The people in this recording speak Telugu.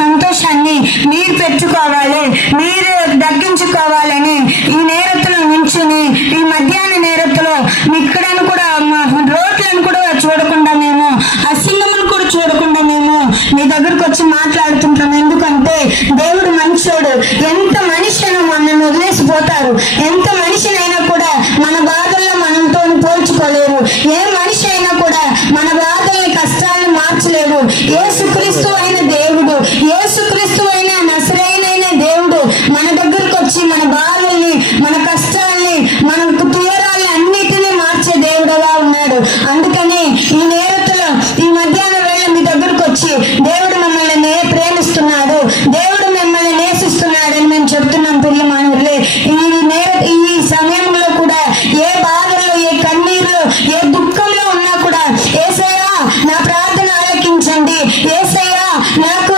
సంతోషాన్ని మీరు పెట్టుకోవాలి, మీరు దగ్గించుకోవాలని ఈ నేరతులు నుంచుని ఈ మధ్యాహ్న నేరతులు ఇక్కడను కూడా రోడ్లను కూడా చూడకుండా మేము అసింగమును కూడా చూడకుండా మేము మీ దగ్గరకు వచ్చి మాట్లాడుతుంటాం. ఎందుకంటే దేవుడు మంచోడు. ఎంత మనిషిని మనల్ని వదిలేసిపోతారు, ఎంత మనిషినైనా కూడా మన బాధల్లో మనతో పోల్చుకోలేరు. ఏ మనిషి అయినా కూడా మన బాధల్ని కష్టాలను మార్చలేరు. యేసుక్రీస్తు అయిన దేవుడు, యేసుక్రీస్తు అయిన నజరేయుడైన దేవుడు మన దగ్గరకు వచ్చి మన బాధల్ని, మన కష్టాల్ని, మన తీరాల్ని అన్నిటినీ మార్చే దేవుడుగా ఉన్నాడు. అందుకని ఈ నేరతులు ఈ మధ్యాహ్న వేళ మీ దగ్గరకు వచ్చి దేవుడు మిమ్మల్ని ప్రేమిస్తున్నాడు, దేవుడు మిమ్మల్ని నేసిస్తున్నాడని మేము చెప్తున్నాం. ప్రియమానవులే, ఈ సమయంలో కూడా ఏ బాధల్లో, ఏ కన్నీరులో, ఏ దుఃఖంలో ఉన్నా కూడా యేసయ్యా నా ప్రార్థన ఆలకించండి, యేసయ్యా నాకు